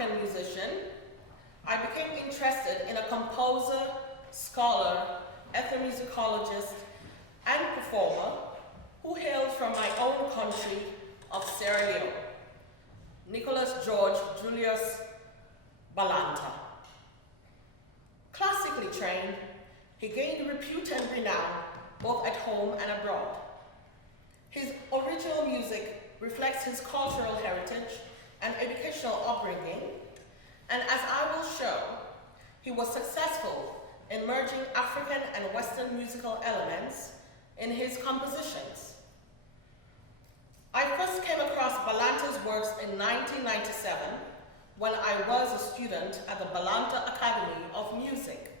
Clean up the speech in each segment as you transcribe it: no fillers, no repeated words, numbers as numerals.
African musician, I became interested in a composer, scholar, ethnomusicologist, and performer who hailed from my own country of Sierra Leone, Nicholas George Julius Ballanta. Classically trained, he gained repute and renown both at home and abroad. His original music reflects his cultural heritage and educational upbringing, and as I will show, he was successful in merging African and Western musical elements in his compositions. I first came across Ballanta's works in 1997 when I was a student at the Ballanta Academy of Music.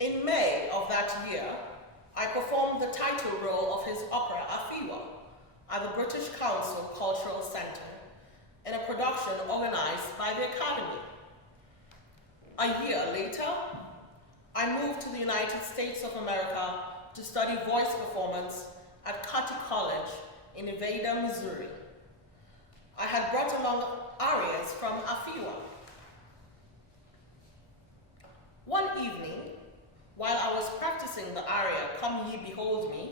In May of that year, I performed the title role of his opera Afiwa at the British Council Cultural Centre in a production organized by the Academy. A year later, I moved to the United States of America to study voice performance at Carty College in Nevada, Missouri. I had brought along arias from Afiwa. One evening, while I was practicing the aria, Come Ye Behold Me,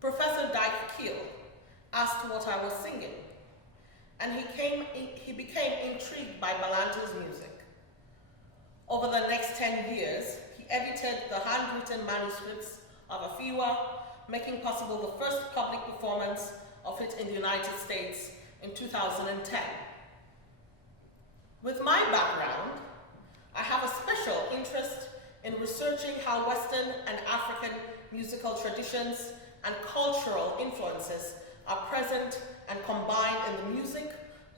Professor Dyke Keel asked what I was singing, and he became intrigued by Ballanta's music. Over the next 10 years, he edited the handwritten manuscripts of Afiwa, making possible the first public performance of it in the United States in 2010. With my background, I have a special interest in researching how Western and African musical traditions and cultural influences are present and combined in the music,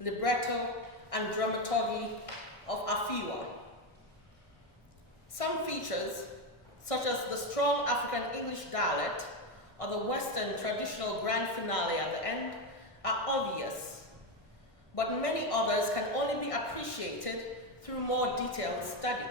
libretto, and dramaturgy of Afiwa. Some features, such as the strong African English dialect or the Western traditional grand finale at the end, are obvious, but many others can only be appreciated through more detailed study.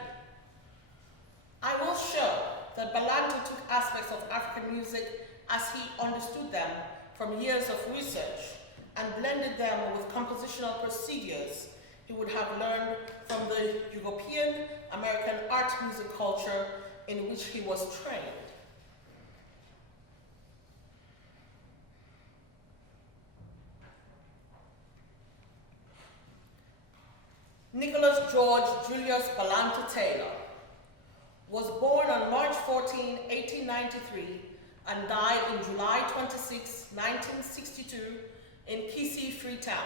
I will show that Ballanta took aspects of African music as he understood them from years of research and blended them with compositional procedures he would have learned from the European American art music culture in which he was trained. Nicholas George Julius Ballanta Taylor was born on March 14, 1893, and died in July 26, 1962, in Kisii, Freetown.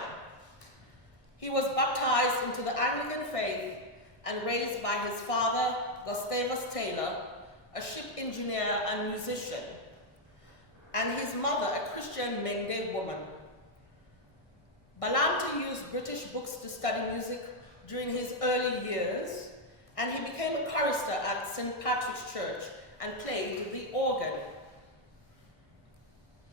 He was baptized into the Anglican faith and raised by his father, Gustavus Taylor, a ship engineer and musician, and his mother, a Christian Mende woman. Ballanta used British books to study music during his early years, and he became a chorister at St. Patrick's Church and played the organ.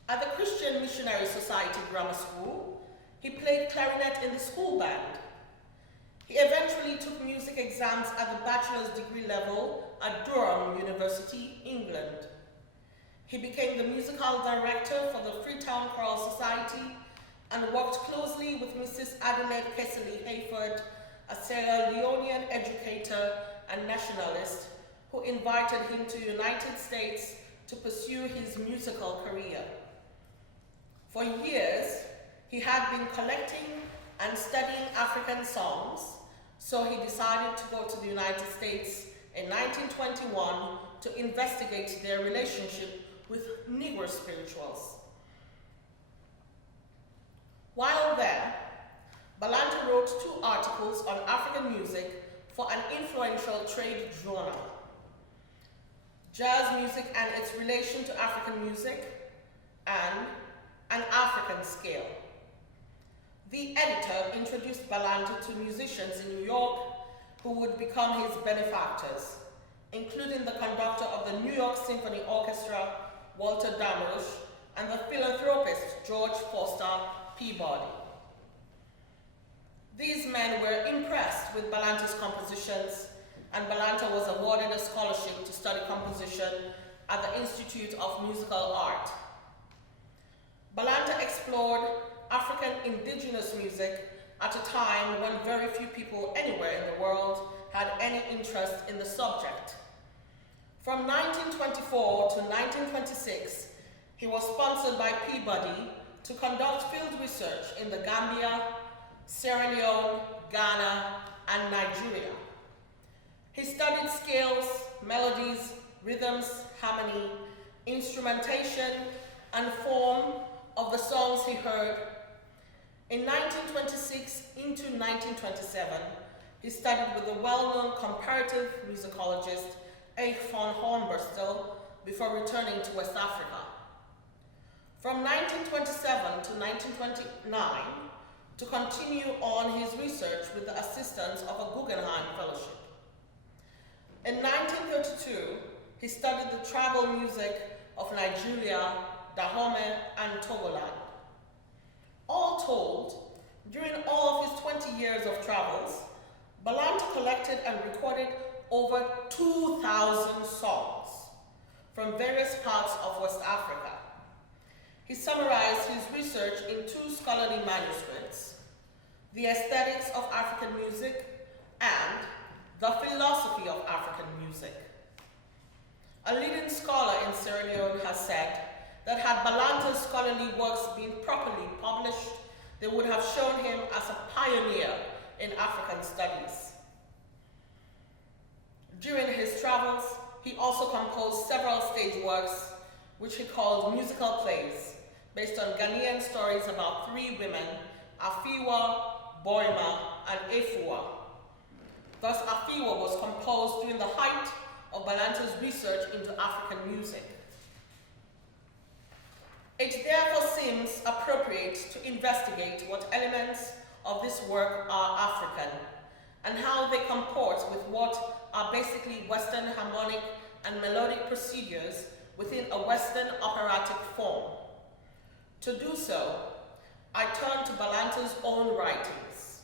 At the Christian Missionary Society Grammar School, he played clarinet in the school band. He eventually took music exams at the bachelor's degree level at Durham University, England. He became the musical director for the Freetown Choral Society and worked closely with Mrs. Adelaide Kessley Hayford, a Sierra Leonean educator and nationalist who invited him to the United States to pursue his musical career. For years, he had been collecting and studying African songs, so he decided to go to the United States in 1921 to investigate their relationship with Negro spirituals. While there, Ballanta wrote 2 articles on African music for an influential trade journal, Jazz Music and Its Relation to African Music, and An African Scale. The editor introduced Ballanta to musicians in New York who would become his benefactors, including the conductor of the New York Symphony Orchestra, Walter Damrosch, and the philanthropist George Foster Peabody. These men were impressed with Ballanta's compositions, and Ballanta was awarded a scholarship to study composition at the Institute of Musical Art. Ballanta explored African indigenous music at a time when very few people anywhere in the world had any interest in the subject. From 1924 to 1926, he was sponsored by Peabody to conduct field research in the Gambia, Sierra Leone, Ghana, and Nigeria. He studied scales, melodies, rhythms, harmony, instrumentation, and form of the songs he heard. In 1926 into 1927, he studied with the well-known comparative musicologist H. von Hornbostel before returning to West Africa. From 1927 to 1929, to continue on his research with the assistance of a Guggenheim Fellowship. In 1932, he studied the tribal music of Nigeria, Dahomey, and Togoland. All told, during all of his 20 years of travels, Ballanta collected and recorded over 2,000 songs from various parts of West Africa. He summarized his research in 2 scholarly manuscripts, The Aesthetics of African Music and The Philosophy of African Music. A leading scholar in Sierra Leone has said that had Ballanta's scholarly works been properly published, they would have shown him as a pioneer in African studies. During his travels, he also composed several stage works, which he called musical plays, based on Ghanaian stories about 3 women, Afiwa, Boima, and Afiwa. Thus, Afiwa was composed during the height of Ballanta's research into African music. It therefore seems appropriate to investigate what elements of this work are African and how they comport with what are basically Western harmonic and melodic procedures within a Western operatic form. To do so, I turn to Ballanta's own writings.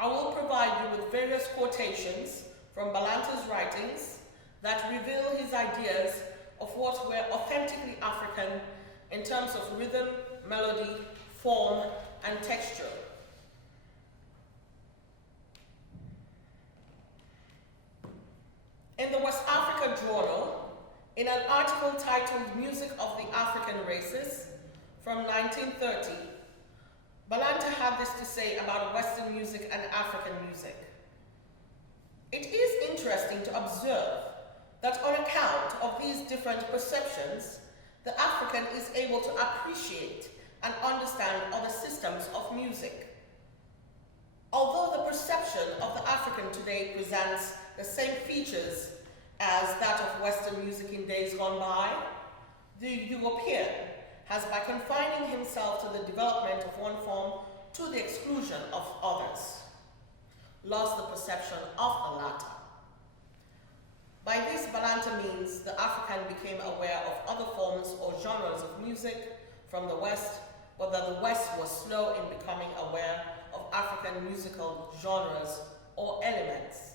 I will provide you with various quotations from Ballanta's writings that reveal his ideas of what were authentically African in terms of rhythm, melody, form, and texture. In the West Africa Journal, in an article titled Music of the African Races from 1930, Ballanta had this to say about Western music and African music. It is interesting to observe that on account of these different perceptions, the African is able to appreciate and understand other systems of music. Although the perception of the African today presents the same features as that of Western music in days gone by, the European has, by confining himself to the development of one form to the exclusion of others, lost the perception of the latter. By this, Ballanta means the African became aware of other forms or genres of music from the West, but that the West was slow in becoming aware of African musical genres or elements.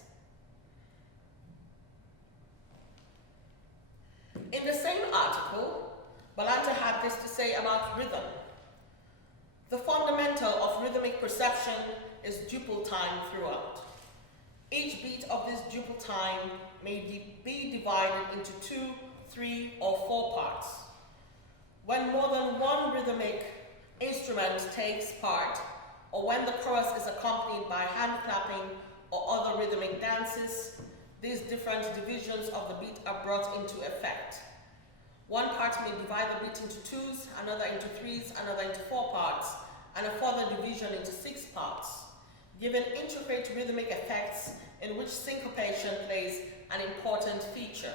In the same article, Ballanta had this to say about rhythm. The fundamental of rhythmic perception is duple time throughout. Each beat of this duple time may be divided into 2, 3, or 4 parts. When more than one rhythmic instrument takes part, or when the chorus is accompanied by hand clapping or other rhythmic dances, these different divisions of the beat are brought into effect. One part may divide the beat into 2s, another into 3s, another into 4 parts, and a further division into 6 parts, giving intricate rhythmic effects in which syncopation plays an important feature.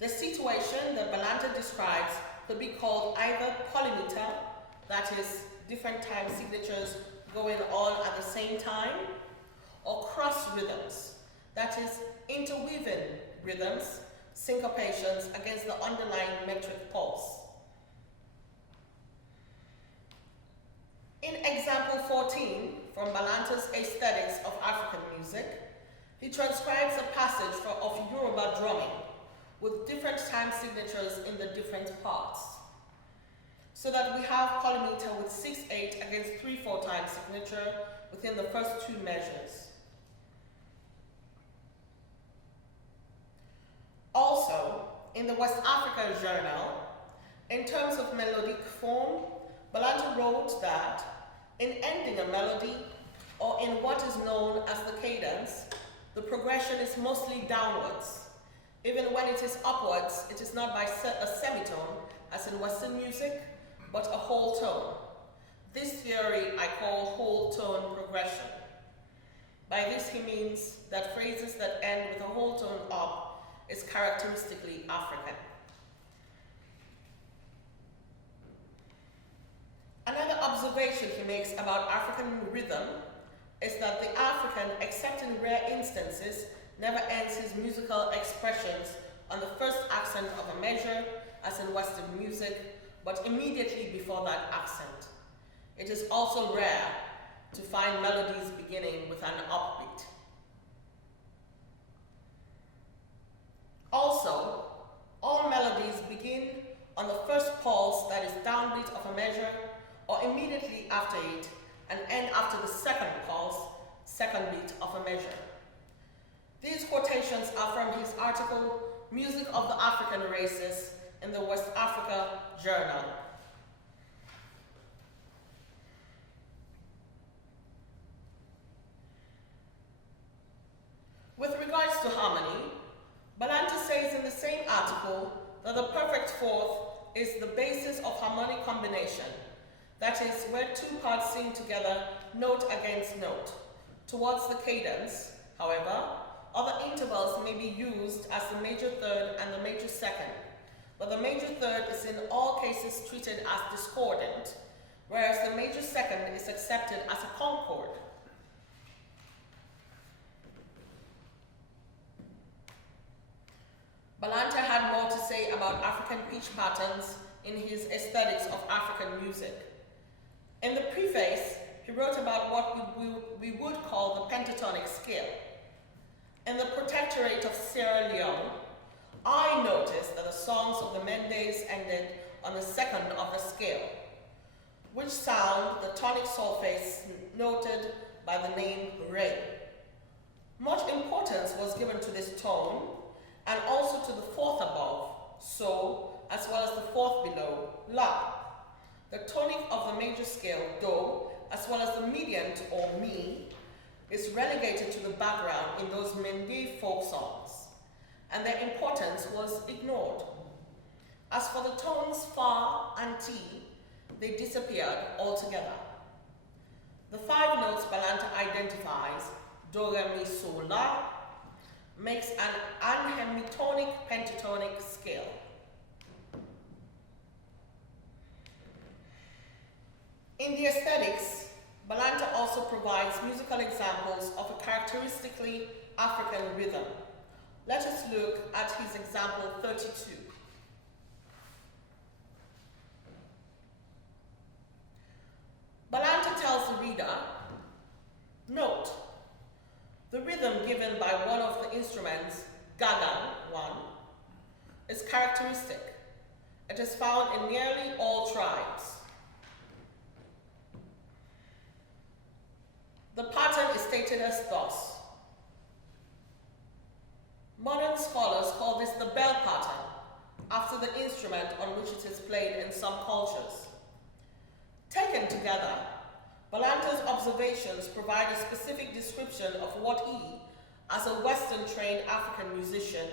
The situation that Ballanta describes could be called either polymeter, that is, different time signatures going on at the same time, or cross rhythms, that is, interweaving rhythms, syncopations against the underlying metric pulse. In example 14 from Ballanta's Aesthetics of African Music, he transcribes a passage of Yoruba drumming with different time signatures in the different parts, so that we have polymeter with 6/8 against 3/4 time signature within the first two measures. Also, in the West Africa Journal, in terms of melodic form, Ballanta wrote that in ending a melody, or in what is known as the cadence, the progression is mostly downwards. Even when it is upwards, it is not by a semitone, as in Western music, but a whole tone. This theory I call whole tone progression. By this he means that phrases that end with a whole tone up is characteristically African. Another observation he makes about African rhythm is that the African, except in rare instances, never ends his musical expressions on the first accent of a measure, as in Western music, but immediately before that accent. It is also rare to find melodies beginning with an upbeat. Also, all melodies begin on the first pulse, that is downbeat of a measure, or immediately after it, and end after the second pulse, second beat of a measure. These quotations are from his article, Music of the African Races, in the West Africa Journal. With regards to harmony, Ballanta says in the same article that the perfect fourth is the basis of harmonic combination. That is, where two parts sing together, note against note. Towards the cadence, however, other intervals may be used as the major third and the major second, but the major third is in all cases treated as discordant, whereas the major second is accepted as a concord. Ballanta had more to say about African pitch patterns in his Aesthetics of African Music. In the preface, he wrote about what we would call the pentatonic scale. In the Protectorate of Sierra Leone, I noticed that the songs of the Mendes ended on the second of the scale, which sound the tonic solface noted by the name re. Much importance was given to this tone, and also to the fourth above, so, as well as the fourth below, la. The tonic of the major scale, do, as well as the mediant, or mi, is relegated to the background in those Mende folk songs, and their importance was ignored. As for the tones fa and ti, they disappeared altogether. The five notes Ballanta identifies, do, re, mi, so, la, makes an anhemitonic pentatonic scale. In the Aesthetics, Ballanta also provides musical examples of a characteristically African rhythm. Let us look at his example 32. Ballanta tells the reader, note, the rhythm given by one of the instruments, gaga, one, is characteristic. It is found in nearly all tribes. The pattern is stated as thus. Modern scholars call this the bell pattern, after the instrument on which it is played in some cultures. Taken together, Ballanta's observations provide a specific description of what he, as a Western-trained African musician,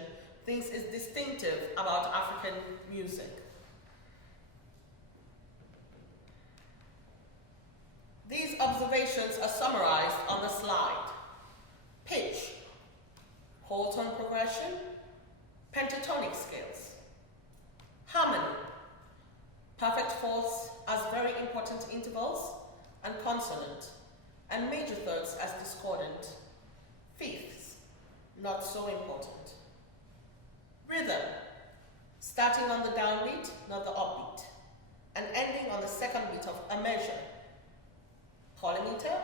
thinks is distinctive about African music. These observations are summarized on the slide. Pitch, whole tone progression, pentatonic scales. Harmony, perfect fourths as very important intervals and consonant, and major thirds as discordant. Fifths, not so important. Rhythm, starting on the downbeat, not the upbeat, and ending on the second beat of a measure. Polymeter,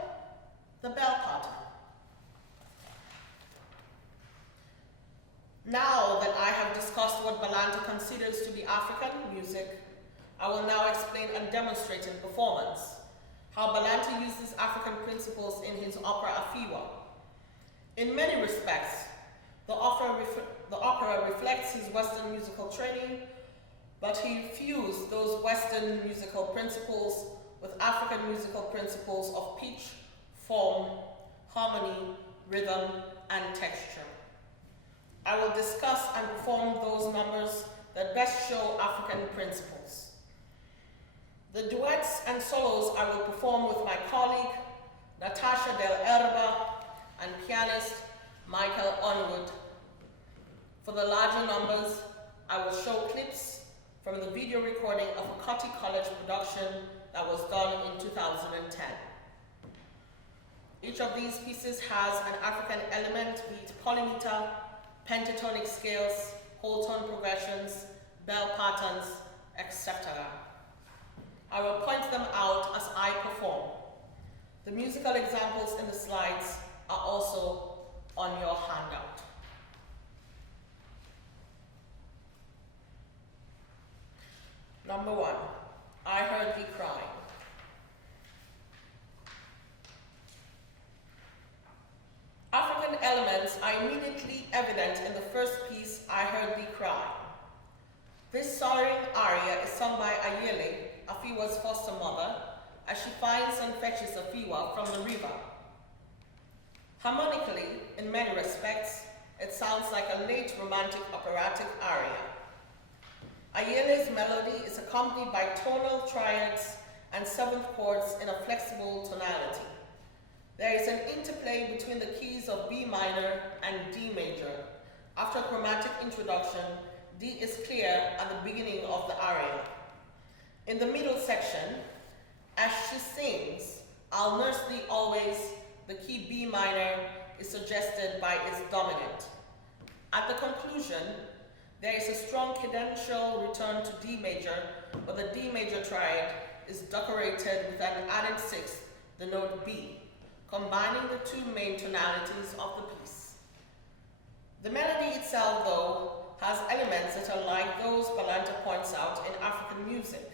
the bell pattern. Now that I have discussed what Ballanta considers to be African music, I will now explain and demonstrate in performance how Ballanta uses African principles in his opera Afiwa. In many respects, the opera reflects his Western musical training, but he fused those Western musical principles with African musical principles of pitch, form, harmony, rhythm, and texture. I will discuss and perform those numbers that best show African principles. The duets and solos I will perform with my colleague, Natascia Dell'erba, and pianist, Onwood. For the larger numbers, I will show clips from the video recording of a Coty College production that was done in 2010. Each of these pieces has an African element, be it polymeter, pentatonic scales, whole tone progressions, bell patterns, etc. I will point them out as I perform. The musical examples in the slides are also on your handout. Number 1, I Heard Thee Crying. African elements are immediately evident in the first piece, I Heard Thee Cry. This soaring aria is sung by Ayele, Afiwa's foster mother, as she finds and fetches Afiwa from the river. Harmonically, in many respects, it sounds like a late romantic operatic aria. Ayele's melody is accompanied by tonal triads and seventh chords in a flexible tonality. There is an interplay between the keys of B minor and D major. After chromatic introduction, D is clear at the beginning of the aria. In the middle section, as she sings, I'll nurse thee always, the key B minor is suggested by its dominant. At the conclusion, there is a strong cadential return to D major, but the D major triad is decorated with an added sixth, the note B, combining the two main tonalities of the piece. The melody itself, though, has elements that are like those Ballanta points out in African music.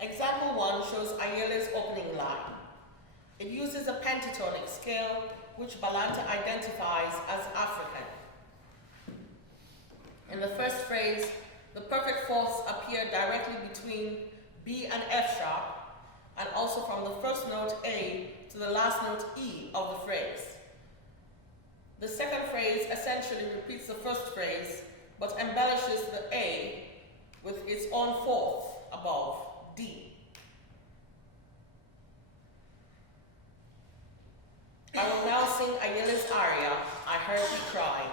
Example 1 shows Ayele's opening line. It uses a pentatonic scale, which Ballanta identifies as African. In the first phrase, the perfect fourths appear directly between B and F sharp, and also from the first note A to the last note E of the phrase. The second phrase essentially repeats the first phrase, but embellishes the A with its own fourth above, D. I will now sing Ayele's aria, I Heard Thee Crying.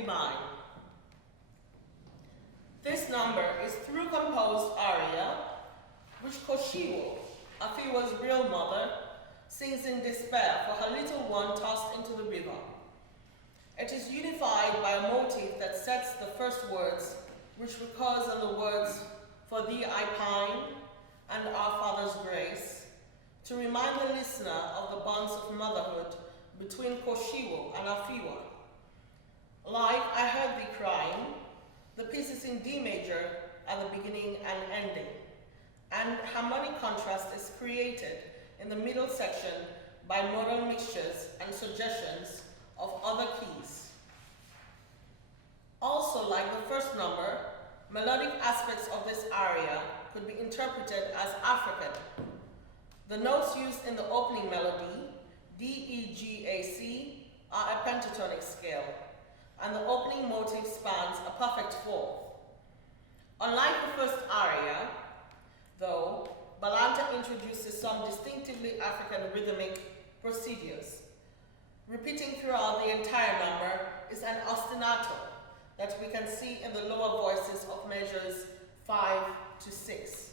Baby Mine. This number is through composed aria, which Koshiwo, Afiwa's real mother, sings in despair for her little one tossed into the river. It is unified by a motif that sets the first words, which recurs in the words, "For thee I pine," and "Our Father's grace," to remind the listener of the bonds of motherhood between Koshiwo and Afiwa. Like I Heard Thee Crying, the piece is in D major at the beginning and ending, and harmonic contrast is created in the middle section by modal mixtures and suggestions of other keys. Also, like the first number, melodic aspects of this aria could be interpreted as African. The notes used in the opening melody, D, E, G, A, C, are a pentatonic scale, and the opening motif spans a perfect fourth. Unlike the first aria, though, Ballanta introduces some distinctively African rhythmic procedures. Repeating throughout the entire number is an ostinato that we can see in the lower voices of measures 5 to 6.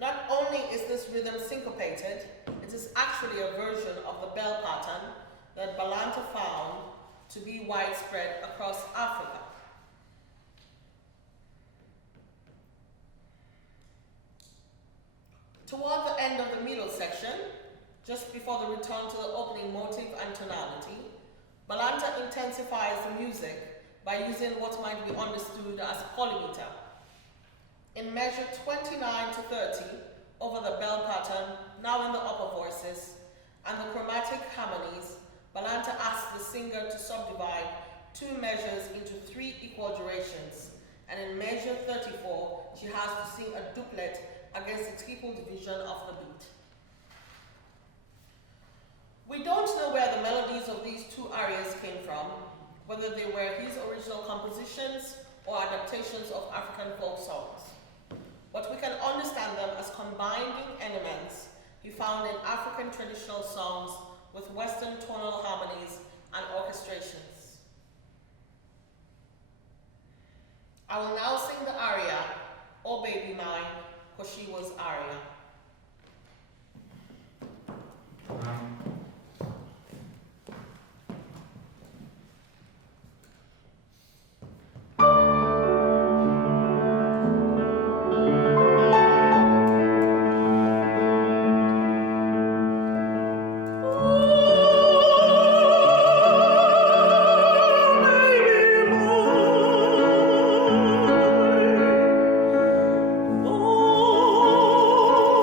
Not only is this rhythm syncopated, it is actually a version of the bell pattern that Ballanta found to be widespread across Africa. Toward the end of the middle section, just before the return to the opening motif and tonality, Ballanta intensifies the music by using what might be understood as polymeter. In measure 29 to 30, over the bell pattern, now in the upper voices, and the chromatic harmonies, Ballanta asks the singer to subdivide 2 measures into 3 equal durations, and in measure 34, she has to sing a duplet against the triple division of the beat. We don't know where the melodies of these 2 arias came from, whether they were his original compositions or adaptations of African folk songs. But we can understand them as combining elements he found in African traditional songs with Western tonal harmonies and orchestrations. I will now sing the aria, "O Baby Mine," Koshiwo's aria. Oh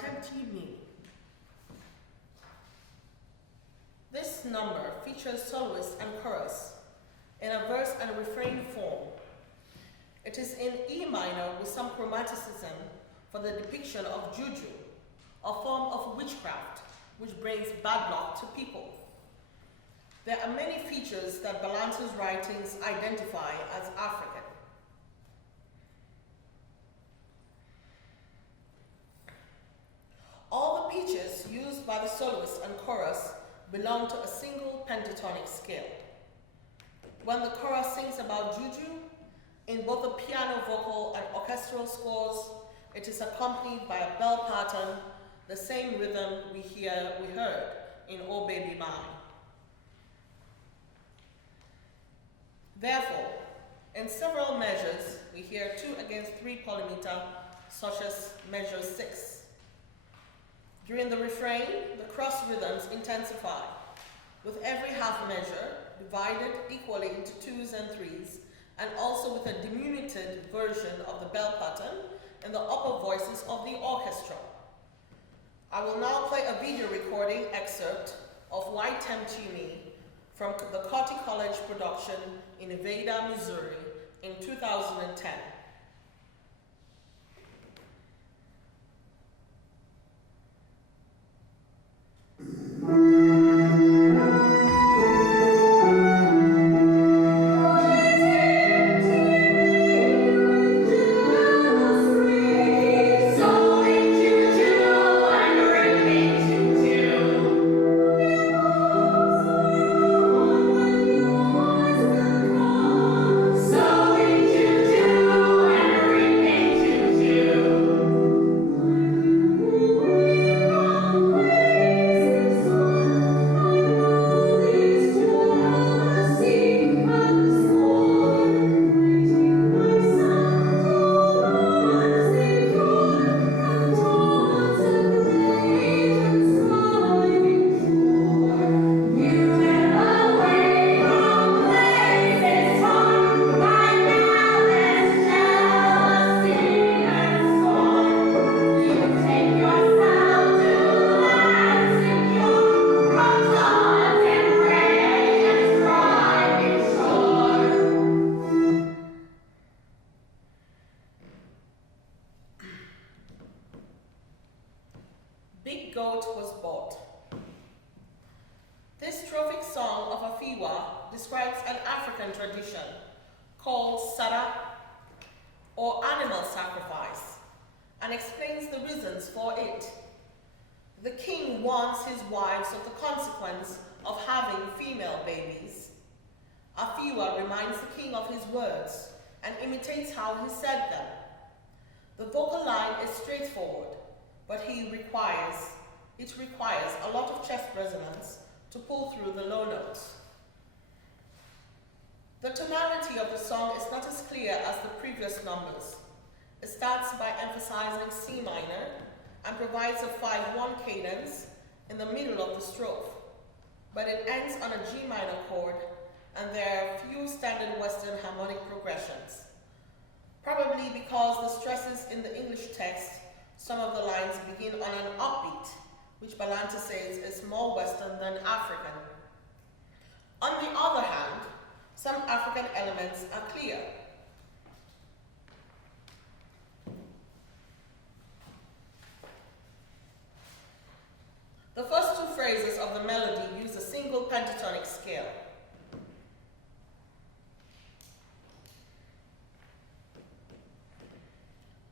Tempt Ye Me. This number features soloist and chorus in a verse and refrain form. It is in E minor with some chromaticism for the depiction of juju, a form of witchcraft which brings bad luck to people. There are many features that Ballanta's writings identify as African. All the pitches used by the soloist and chorus belong to a single pentatonic scale. When the chorus sings about juju, in both the piano, vocal, and orchestral scores, it is accompanied by a bell pattern, the same rhythm we heard in O Baby Mine. Therefore, in several measures, we hear 2 against 3 polymeter, such as measure 6. During the refrain, the cross rhythms intensify, with every half measure divided equally into 2s and 3s, and also with a diminuted version of the bell pattern in the upper voices of the orchestra. I will now play a video recording excerpt of Why Tempt Ye Me from the Coty College production in Nevada, Missouri in 2010. Big Goat Was Bought. This trophic song of Afiwa describes an African tradition called Sada, or animal sacrifice, and explains the reasons for it. The king warns his wives of the consequence of having female babies. Afiwa reminds the king of his words and imitates how he said them. The vocal line is straightforward, but it requires a lot of chest resonance to pull through the low notes. The tonality of the song is not as clear as the previous numbers. It starts by emphasizing C minor and provides a 5-1 cadence in the middle of the strophe, but it ends on a G minor chord, and there are few standard Western harmonic progressions. Probably because the stresses in the English text, some of the lines begin on an upbeat, which Ballanta says is more Western than African. On the other hand, some African elements are clear. The first 2 phrases of the melody use a single pentatonic scale.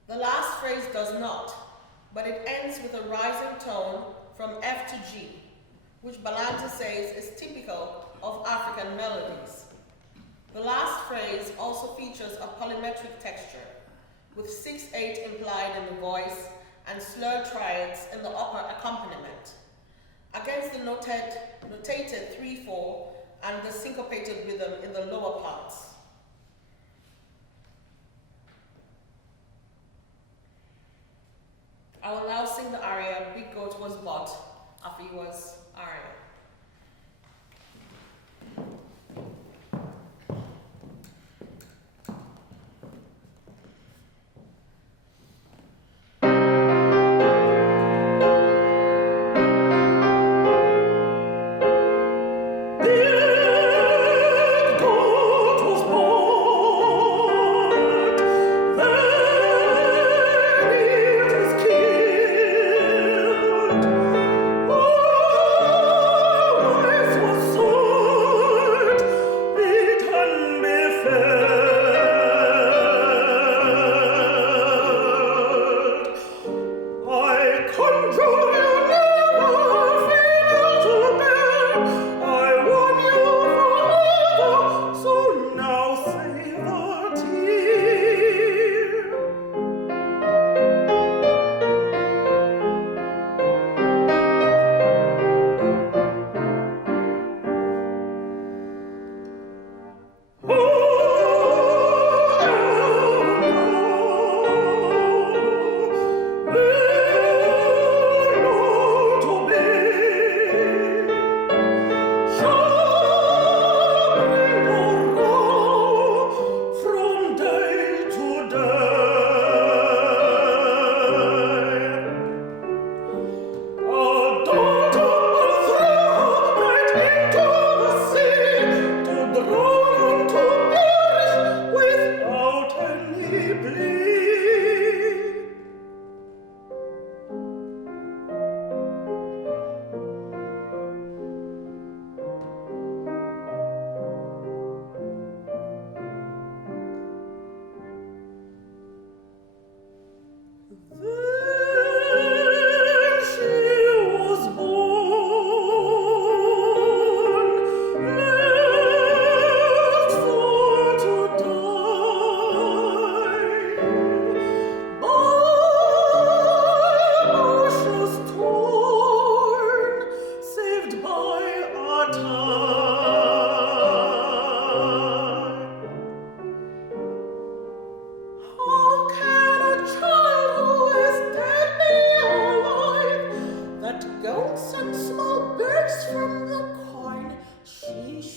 The last phrase does not, but it ends with a rising tone from F to G, which Ballanta says is typical of African melodies. The last phrase also features a polymetric texture, with 6/8 implied in the voice and slurred triads in the upper accompaniment, against the notated 3/4 and the syncopated rhythm in the lower parts. I will now sing the aria Big Goat Was Bought, Afiwa's aria.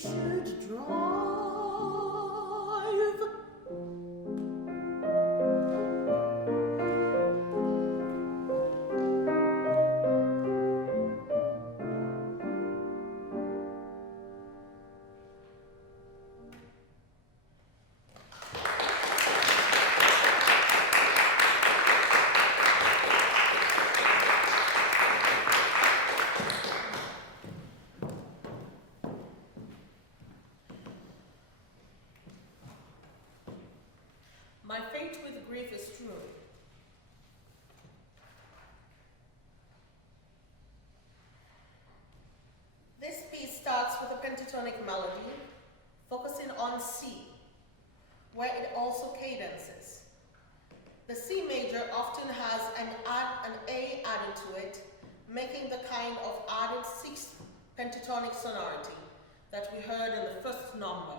should drive. My fate with grief is strewn. This piece starts with a pentatonic melody, focusing on C, where it also cadences. The C major often has an A added to it, making the kind of added sixth pentatonic sonority that we heard in the first number.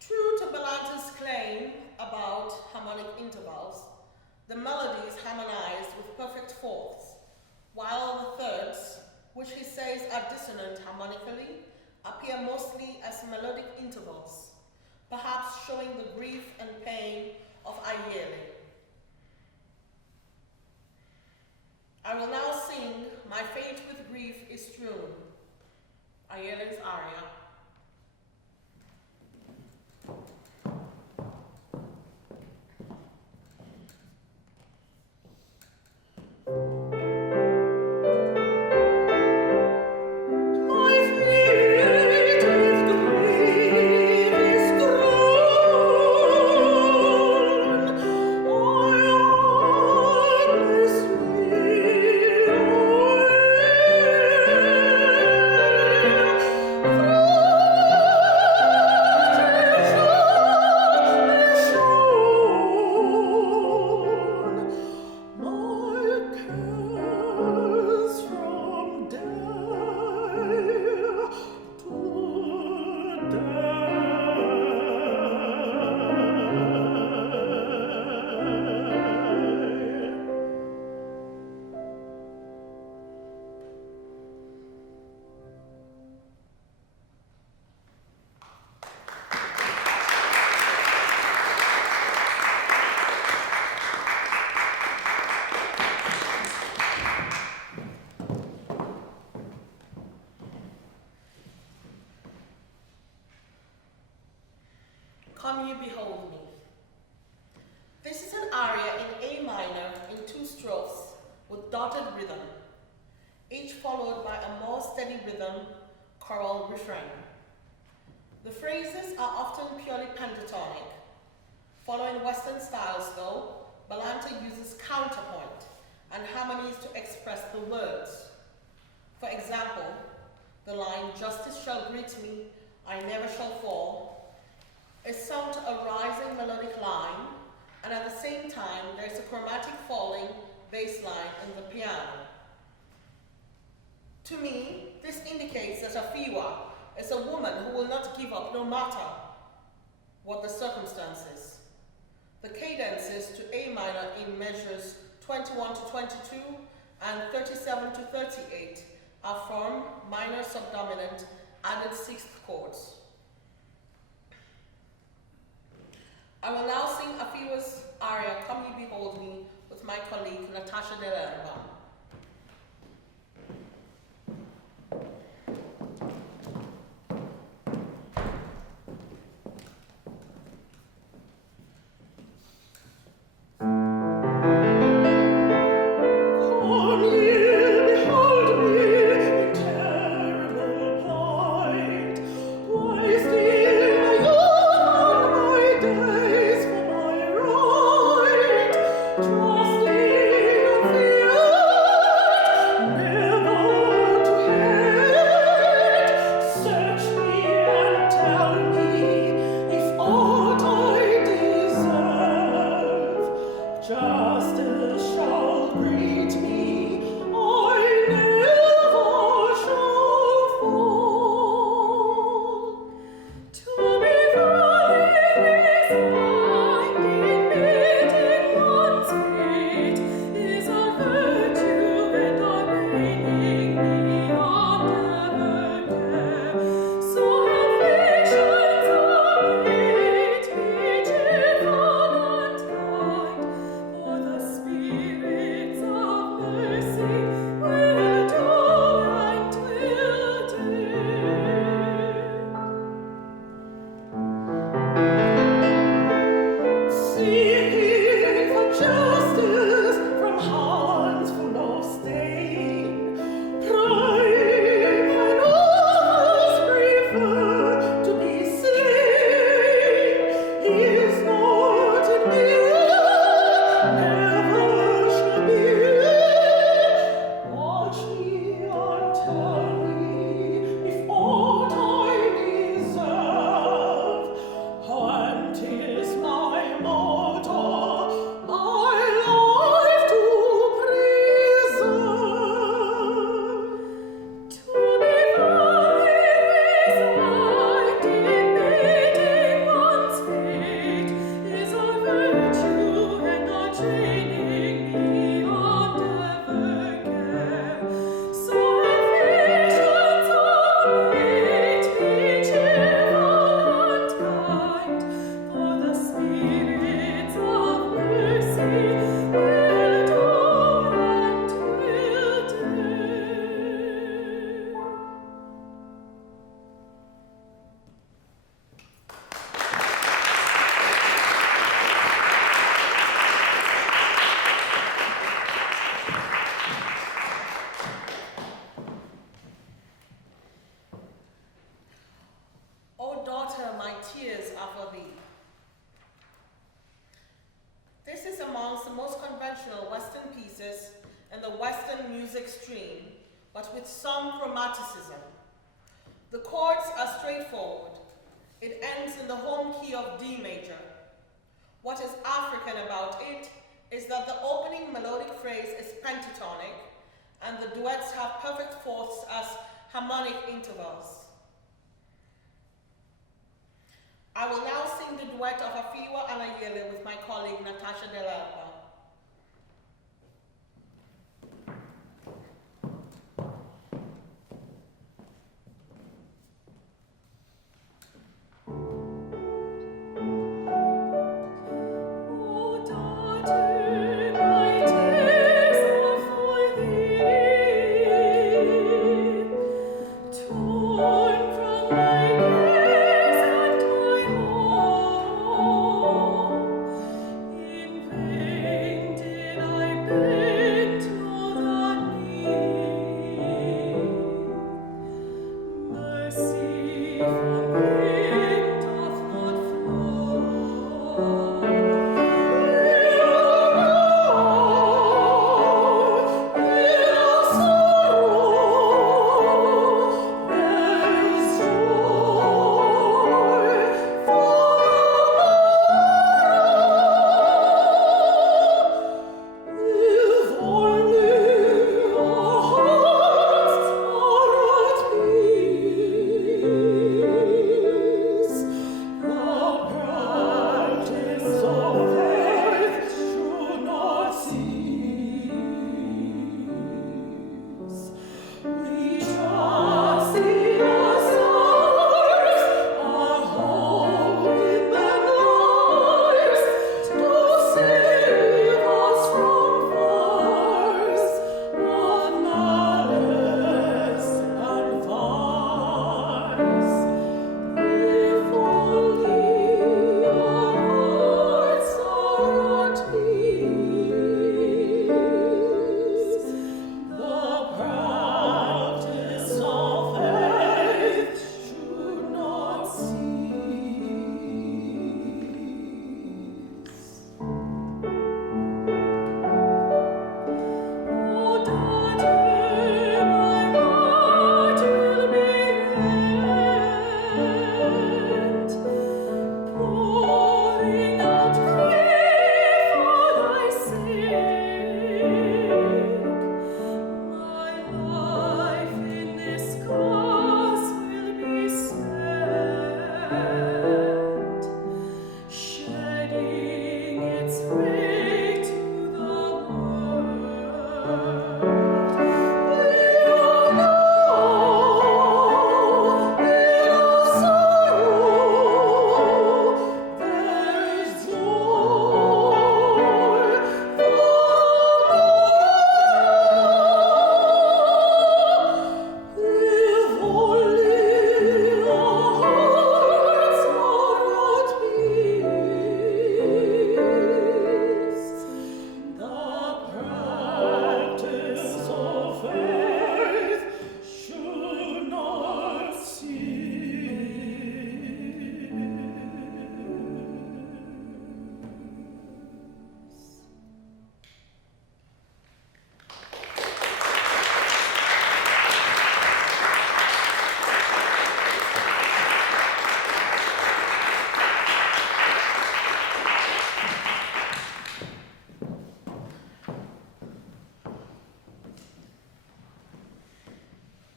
True to Ballanta's claim about harmonic intervals, the melody is harmonized with perfect fourths, while the thirds, which he says are dissonant harmonically, appear mostly as melodic intervals, perhaps showing the grief and pain of Ayele. I will now sing My Fate with Grief Is Strewn, Ayele's aria. Come You Behold Me. This is an aria in A minor in 2 strophes with dotted rhythm, each followed by a more steady rhythm choral refrain. The phrases are often purely pentatonic. Following Western styles though, Ballanta uses counterpoint and harmonies to express the words. For example, the line, "Justice shall greet me, I never shall fall," is sung to a rising melodic line, and at the same time there is a chromatic falling bass line in the piano. To me, this indicates that Afiwa is a woman who will not give up no matter what the circumstances. The cadences to A minor in measures 21 to 22 and 37 to 38 are from minor subdominant added sixth chords. I will now sing Afiwa's aria, Come You Behold Me, with my colleague, Natascia Dell'erba. Come ye, behold me, in terrible pine. tears are for thee. This is amongst the most conventional Western pieces in the Western music stream, but with some chromaticism. The chords are straightforward. It ends in the home key of D major. What is African about it is that the opening melodic phrase is pentatonic, and the duets have perfect fourths as harmonic intervals. I will now sing the duet of Afiwa and Ayele with my colleague Natascia Dell'erba.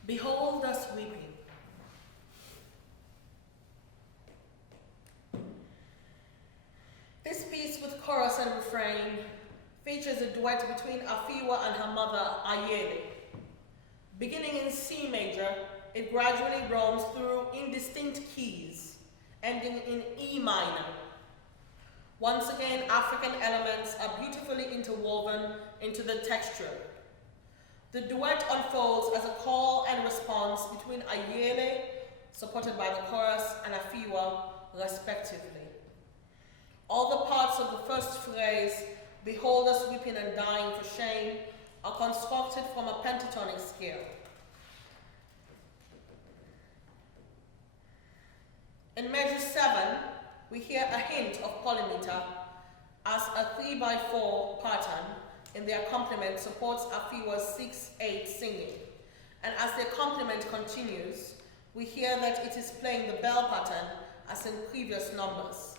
Behold us weeping. This piece with chorus and refrain features a duet between Afiwa and her mother, Ayele. Beginning in C major, it gradually roams through indistinct keys, ending in E minor. Once again, African elements are beautifully interwoven into the texture. The duet unfolds as a call and response between Ayele, supported by the chorus, and Afiwa, respectively. All the parts of the first phrase, behold us weeping and dying for shame, are constructed from a pentatonic scale. In measure 7, we hear a hint of polymeter as a 3/4 pattern in the accompaniment supports Afiwa's 6/8 singing. And as the accompaniment continues, we hear that it is playing the bell pattern as in previous numbers.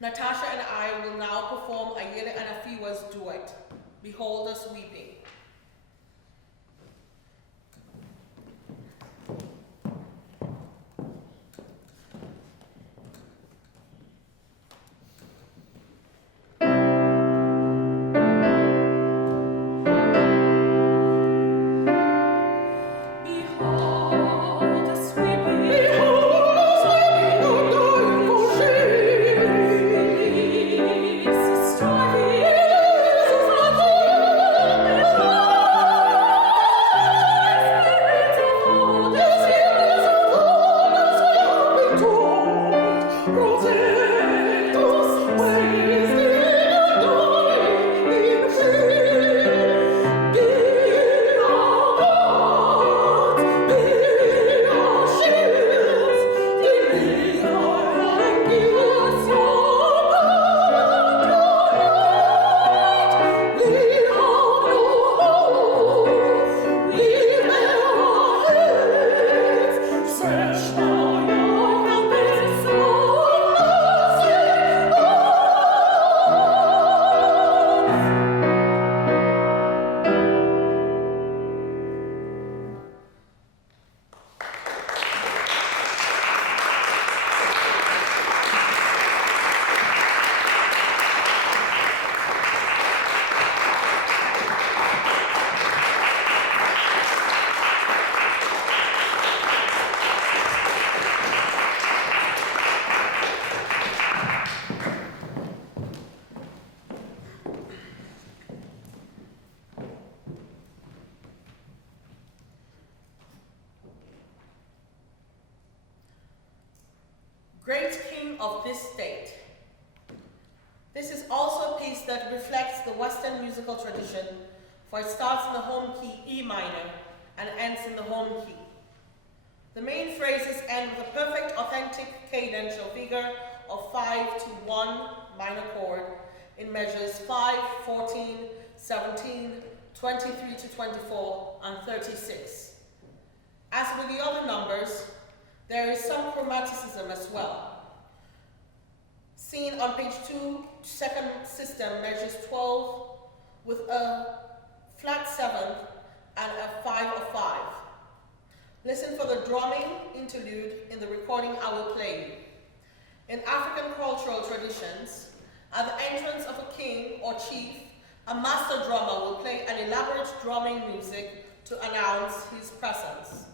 Natascia and I will now perform Ayele and Afiwa's duet, Behold Us Weeping. Great King of this state. This is also a piece that reflects the Western musical tradition, for it starts in the home key E minor and ends in the home key. The main phrases end with a perfect authentic cadential figure of 5 to 1 minor chord in measures 5, 14, 17, 23 to 24, and 36. As with the other numbers, there is some chromaticism as well. Seen on page 2, second system measures 12 with a flat 7th and a 5 of 5. Listen for the drumming interlude in the recording I will play you. In African cultural traditions, at the entrance of a king or chief, a master drummer will play an elaborate drumming music to announce his presence.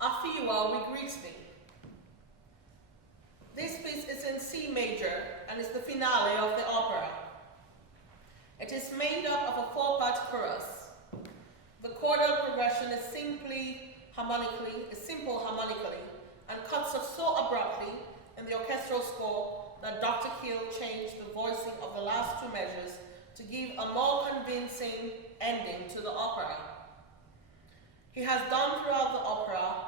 Afiwa, we greet thee. This piece is in C major and is the finale of the opera. It is made up of a 4-part chorus. The chordal progression is simple harmonically, and cuts off so abruptly in the orchestral score that Dr. Keel changed the voicing of the last 2 measures to give a more convincing ending to the opera. He has done throughout the opera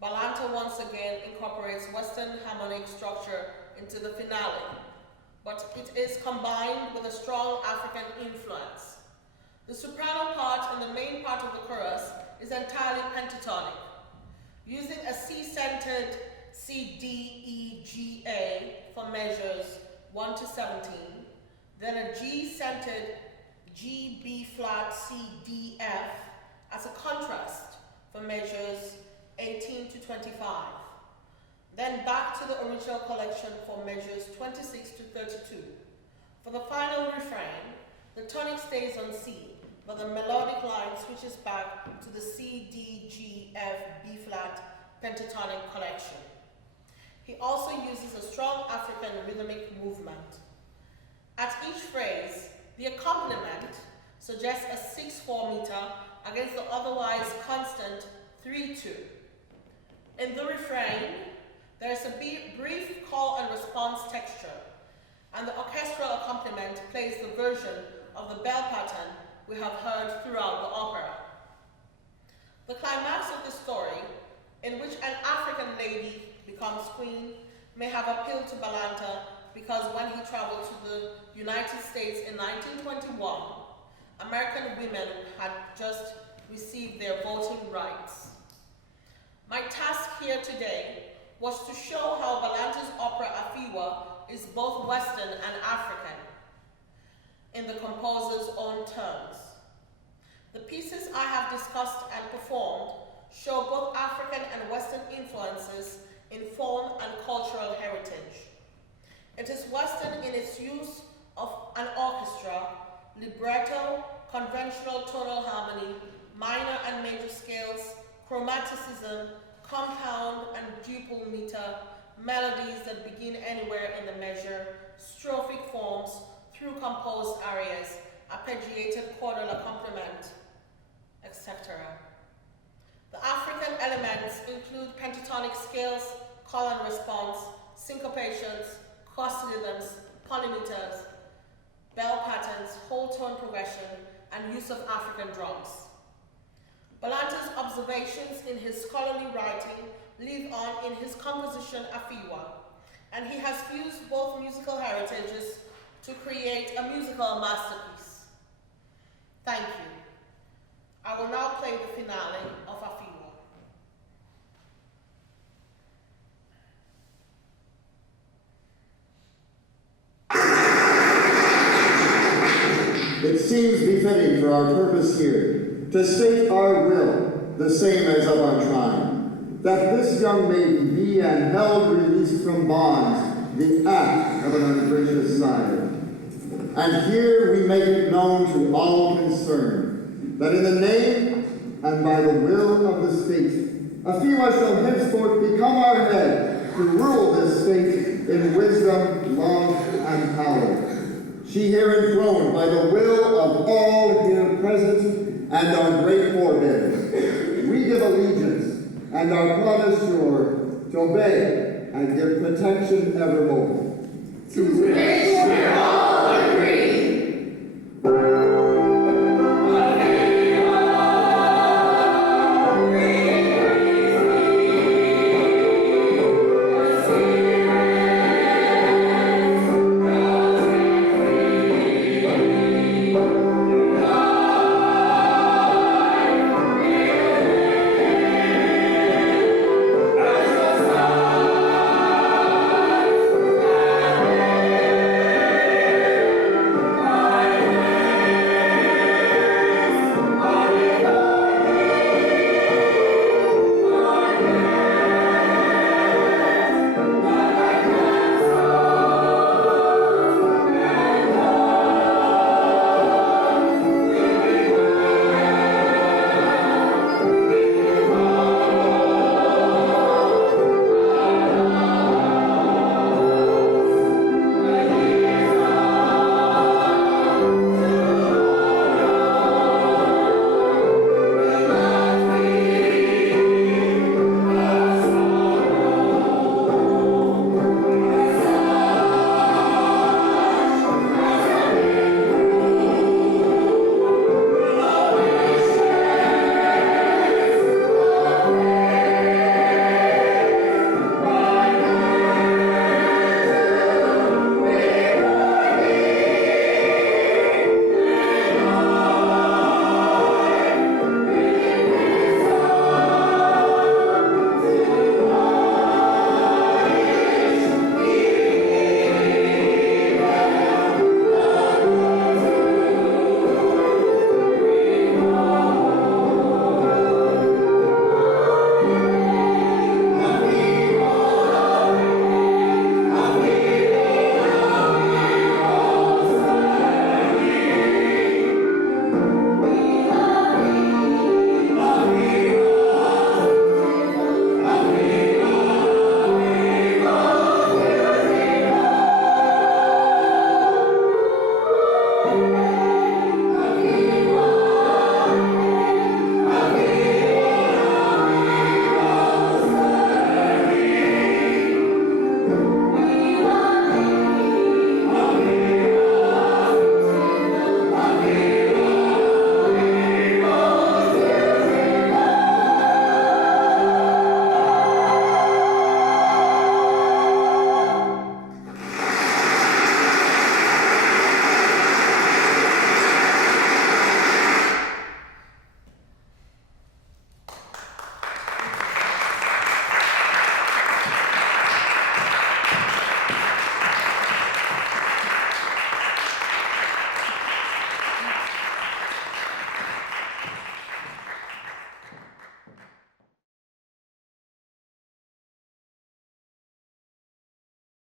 Ballanta once again incorporates Western harmonic structure into the finale, but it is combined with a strong African influence. The soprano part in the main part of the chorus is entirely pentatonic, using a C-centered C, D, E, G, A for measures 1 to 17, then a G-centered G, B flat, C, D, F as a contrast for measures 18 to 25. Then back to the original collection for measures 26 to 32. For the final refrain, the tonic stays on C, but the melodic line switches back to the C, D, G, F, B flat pentatonic collection. He also uses a strong African rhythmic movement. At each phrase, the accompaniment suggests a 6/4 meter against the otherwise constant 3/2. In the refrain, there is a brief call and response texture, and the orchestral accompaniment plays the version of the bell pattern we have heard throughout the opera. The climax of the story, in which an African lady becomes queen, may have appealed to Ballanta because when he traveled to the United States in 1921, American women had just received their voting rights. My task here today was to show how Ballanta's opera Afiwa is both Western and African in the composer's own terms. The pieces I have discussed and performed show both African and Western influences in form and cultural heritage. It is Western in its use of an orchestra, libretto, conventional tonal harmony, minor and major scales, chromaticism, compound and duple meter, melodies that begin anywhere in the measure, strophic forms through composed arias, arpeggiated chordal accompaniment, etc. The African elements include pentatonic scales, call and response, syncopations, cross rhythms, polymeters, bell patterns, whole tone progression, and use of African drums. Ballanta's observations in his scholarly writing live on in his composition Afiwa, and he has fused both musical heritages to create a musical masterpiece. Thank you. I will now play the finale of Afiwa. It seems befitting for our purpose here to state our will, the same as of our tribe, that this young maiden be and held released from bonds, the act of an ungracious sire. And here we make it known to all concerned, that in the name and by the will of the state, Afiwa shall henceforth become our head to rule this state in wisdom, love, and power. She here enthroned by the will of all here present and our great forebears. We give allegiance and our promise sure to obey and give protection evermore. To which we are